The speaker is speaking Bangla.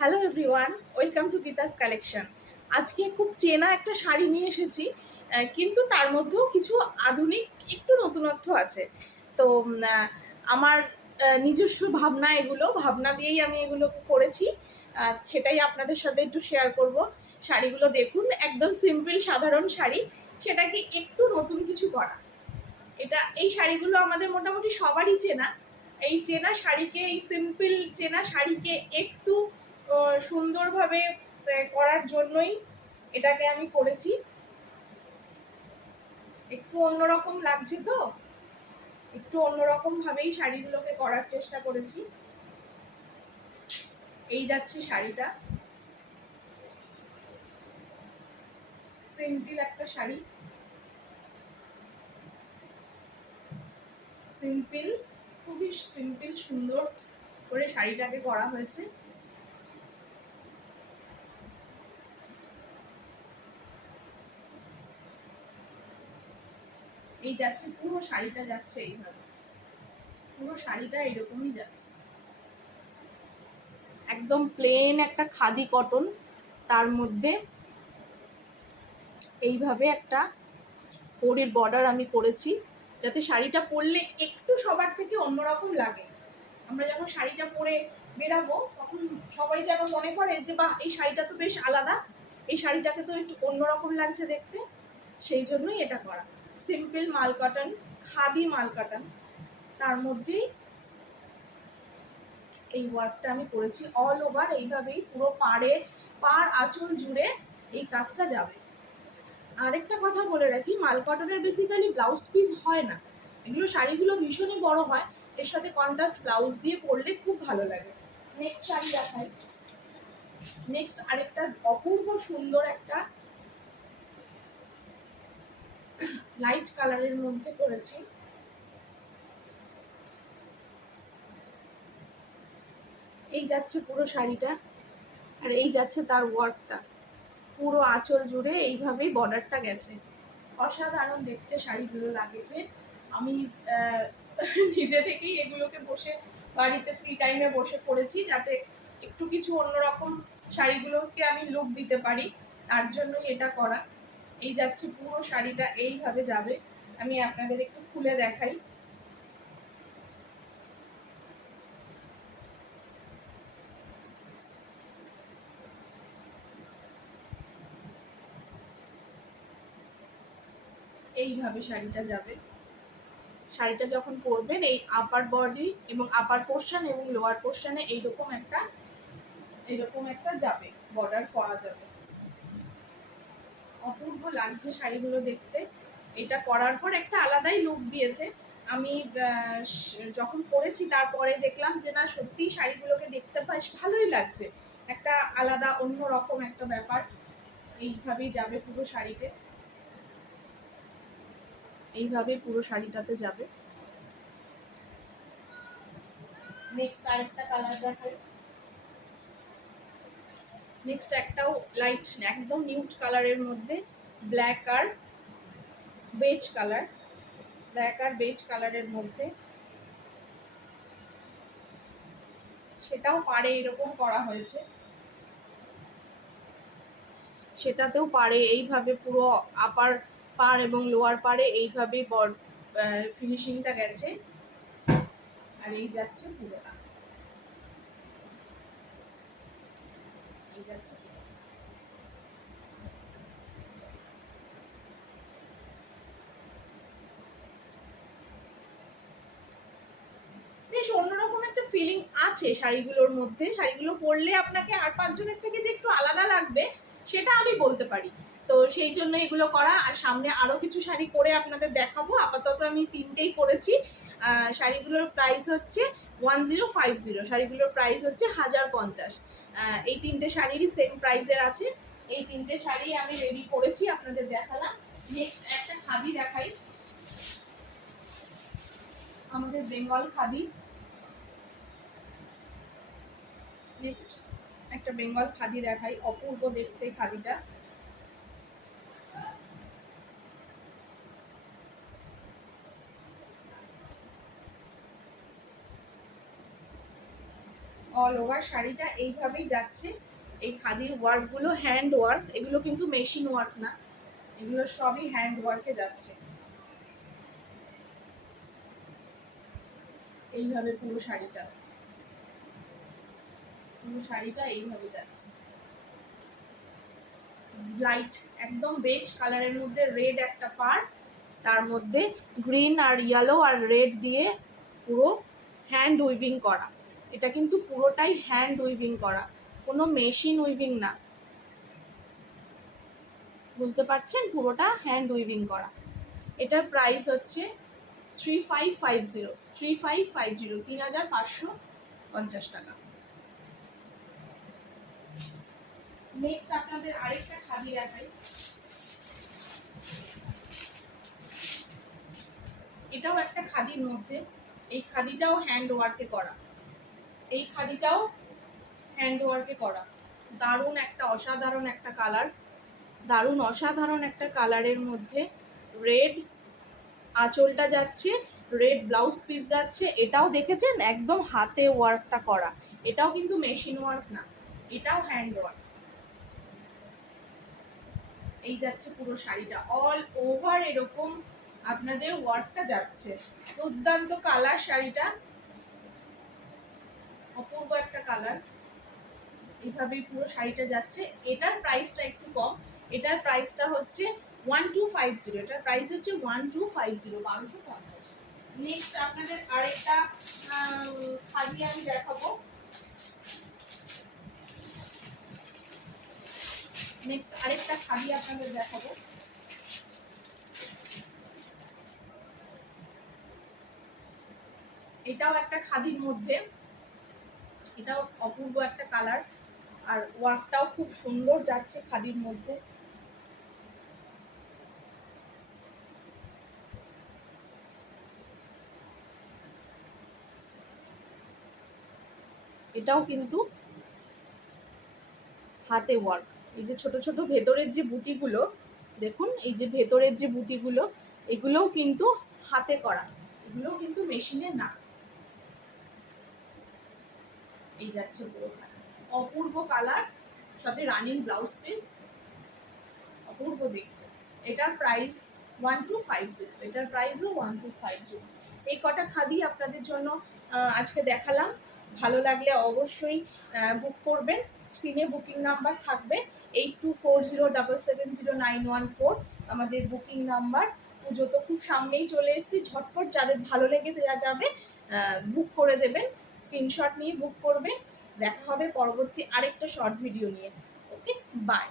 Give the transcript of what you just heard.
Hello everyone, welcome to Geeta's collection. আজকে খুব চেনা একটা শাড়ি নিয়ে এসেছি, কিন্তু তার মধ্যেও কিছু আধুনিক একটু নতুনত্ব আছে। তো আমার নিজস্ব ভাবনা, এগুলো ভাবনা দিয়েই আমি এগুলোকে করেছি। সেটাই আপনাদের সাথে একটু শেয়ার করব। শাড়িগুলো দেখুন, একদম সিম্পল সাধারণ শাড়ি, সেটাকে একটু নতুন কিছু করা। এই শাড়িগুলো আমাদের মোটামুটি সবারই চেনা। এই চেনা শাড়িকে, এই সিম্পল চেনা শাড়িকে একটু সুন্দরভাবে করার জন্যই এটাকে আমি করেছি। একটু অন্যরকম লাগছে, তো একটু অন্যরকম ভাবেই শাড়িগুলোকে করার চেষ্টা করেছি। এই যাচ্ছে শাড়িটা, সিম্পল একটা শাড়ি, সিম্পল, খুবই সিম্পল সুন্দর করে শাড়িটাকে করা হয়েছে। এই যাচ্ছে পুরো শাড়িটা, যাচ্ছে এইভাবে, পুরো শাড়িটা এরকমই যাচ্ছে। একদম প্লেন একটা খাদি কটন, তার মধ্যে এইভাবে একটা কোরের বর্ডার আমি করেছি, যাতে শাড়িটা পরলে একটু সবার থেকে অন্যরকম লাগে। আমরা যখন শাড়িটা পরে বেরাবো তখন সবাই যেন মনে করে যে বাহ, এই শাড়িটা তো বেশ আলাদা, এই শাড়িটাকে তো একটু অন্যরকম লাগছে দেখতে। সেই জন্যই এটা করা। সিম্পল মাল কটন, খাদি মাল কটন, তার মধ্যেই এই ওয়ার্কটা আমি করেছি। অল ওভার এইভাবেই পুরো পাড় আঁচল জুড়ে এই কাজটা যাবে। আরেকটা কথা বলে রাখি, মাল কটনের বেসিক্যালি ব্লাউজ পিস হয় না, এগুলো শাড়িগুলো ভীষণই বড় হয়, এর সাথে কন্ট্রাস্ট ব্লাউজ দিয়ে পরলে খুব ভালো লাগে। নেক্সট শাড়ি দেখাই। নেক্সট আরেকটা অপূর্ব সুন্দর একটা লাইট কালারের মধ্যে করেছি। এই যাচ্ছে পুরো শাড়িটা, আর এই যাচ্ছে তার ওয়ার্কটা, পুরো আঁচল জুড়ে এইভাবেই বর্ডারটা গেছে। অসাধারণ দেখতে শাড়িগুলো লাগেছে। আমি নিজে থেকেই এগুলোকে বসে বাড়িতে ফ্রি টাইমে বসে করেছি, যাতে একটু কিছু অন্যরকম শাড়িগুলোকে আমি লুক দিতে পারি, তার জন্যই এটা করা। এই যাচ্ছে পুরো শাড়িটা এইভাবে যাবে। আমি আপনাদের একটু খুলে দেখাই। এইভাবে শাড়িটা যাবে। শাড়িটা যখন পরবেন, এই আপার বডি এবং আপার পোর্শন এবং লোয়ার পোর্শনে এইরকম একটা যাবে, বর্ডার করা যাবে। অপূর্ব লাগছে শাড়িগুলো দেখতে। এটা করার পর একটা আলাদাই লুক দিয়েছে। আমি যখন পরেছি তারপরে দেখলাম যে না, সত্যি শাড়িগুলোকে দেখতে বেশ ভালোই লাগছে, একটা আলাদা অন্যরকম একটা ব্যাপার। এইভাবেই যাবে পুরো শাড়িতে, এইভাবে পুরো শাড়িটাতে যাবে। নেক্সট আরেকটা কালার দেখাই। নেক্সট একটাও লাইট, একদম নিউট কালারের মধ্যে ব্ল্যাক আর বেজ কালার, ব্ল্যাক আর বেজ কালারের মধ্যে, সেটাও পাড়ে এরকম করা হয়েছে। সেটাতেও পাড়ে এইভাবে পুরো আপার পাড় এবং লোয়ার পাড়ে এইভাবে ফিনিশিংটা গেছে। আর এই যাচ্ছে পুরোটা, এই যাচ্ছে বেশ অন্যরকম একটা ফিলিং আছে শাড়িগুলোর মধ্যে। শাড়িগুলো পরলে আপনাকে আর পাঁচজনের থেকে যে একটু আলাদা লাগবে, সেটা আমি বলতে পারি। তো সেই জন্য এগুলো করা। আর সামনে আরো কিছু শাড়ি করে আপনাদের দেখাবো। আপাতত আমি তিনটেই করেছি। শাড়িগুলোর প্রাইস হচ্ছে 1050, শাড়িগুলোর প্রাইস হচ্ছে 1050। এই তিনটে শাড়িরই সেম প্রাইসের আছে। এই তিনটে শাড়ি আমি রেডি করেছি, আপনাদের দেখালাম। নেক্সট একটা খাদি দেখাই, আমাদের বেঙ্গল খাদি। নেক্সট একটা বেঙ্গল খাদি দেখাই, অপূর্ব দেখতে খাদিটা। অল ওভার শাড়িটা এইভাবেই যাচ্ছে। এই খাদির ওয়ার্কগুলো হ্যান্ড ওয়ার্ক, এগুলো কিন্তু মেশিন ওয়ার্ক না, এগুলো সবই হ্যান্ড ওয়ার্কে যাচ্ছে। এইভাবে পুরো শাড়িটা এইভাবে যাচ্ছে। লাইট একদম বেজ কালারের মধ্যে রেড একটা পার, তার মধ্যে গ্রিন আর ইয়েলো আর রেড দিয়ে পুরো হ্যান্ড উইভিং করা। এটা কিন্তু পুরোটাই হ্যান্ড উইভিং করা, কোনো মেশিন উইভিং না, বুঝতে পারছেন? পুরোটা হ্যান্ড উইভিং করা। এটার প্রাইস হচ্ছে 3550, 3550 টাকা। নেক্সট আপনাদের আরেকটা খাদি দেখাই। এটাও একটা খাদির মধ্যে, এই খাদিটাও হ্যান্ড ওয়ার্কে করা, এই খাদিটাও হ্যান্ড ওয়ার্কে করা। দারুণ একটা অসাধারণ একটা কালার, দারুণ অসাধারণ একটা কালারের মধ্যে রেড আঁচলটা যাচ্ছে, রেড ব্লাউজ পিস যাচ্ছে। এটাও দেখেছেন একদম হাতে ওয়ার্কটা করা, এটাও কিন্তু মেশিন ওয়ার্ক না, এটাও হ্যান্ড ওয়ার্ক। এই যাচ্ছে পুরো শাড়িটা, অল ওভার এরকম আপনাদের ওয়ার্কটা যাচ্ছে। দুর্দান্ত কালার, শাড়িটা অপূর্ব একটা কালার। এইভাবেই পুরো শাড়িটা যাচ্ছে। এটার প্রাইসটা একটু কম, এটার প্রাইসটা হচ্ছে 1250, এটার প্রাইস হচ্ছে 1250, 1250। নেক্সট আপনাদের আরেকটা খাদি আমি দেখাবো। নেক্সট আরেকটা খাদি আপনাদের দেখাবো। এটাও একটা খাদির মধ্যে, এটাও অপূর্ব একটা কালার, আর ওয়ার্কটাও খুব সুন্দর যাচ্ছে খাদির মধ্যে। এটাও কিন্তু হাতে ওয়ার্ক। এই যে ছোট ছোট ভেতরের যে বুটিগুলো দেখুন, এই যে ভেতরের যে বুটিগুলো, এগুলোও কিন্তু হাতে করা, এগুলোও কিন্তু মেশিনে না। এই যাচ্ছে পুরো অপূর্ব কালার, সাথে রানিং ব্লাউজ পিস, অপূর্ব দেখতে। এটার প্রাইস 1250, এটার প্রাইসও 1250। এই কটা খাদি আপনাদের জন্য আজকে দেখালাম। ভালো লাগলে অবশ্যই বুক করবেন। স্ক্রিনে বুকিং নাম্বার থাকবে 8240770914, আমাদের বুকিং নাম্বার। পুজো তো খুব সামনেই চলে এসেছি, ঝটপট যাদের ভালো লেগে যাবে বুক করে দেবেন, স্ক্রিনশট নিয়ে বুক করবেন। দেখা হবে পরবর্তী আরেকটা শর্ট ভিডিও নিয়ে। ওকে, বাই।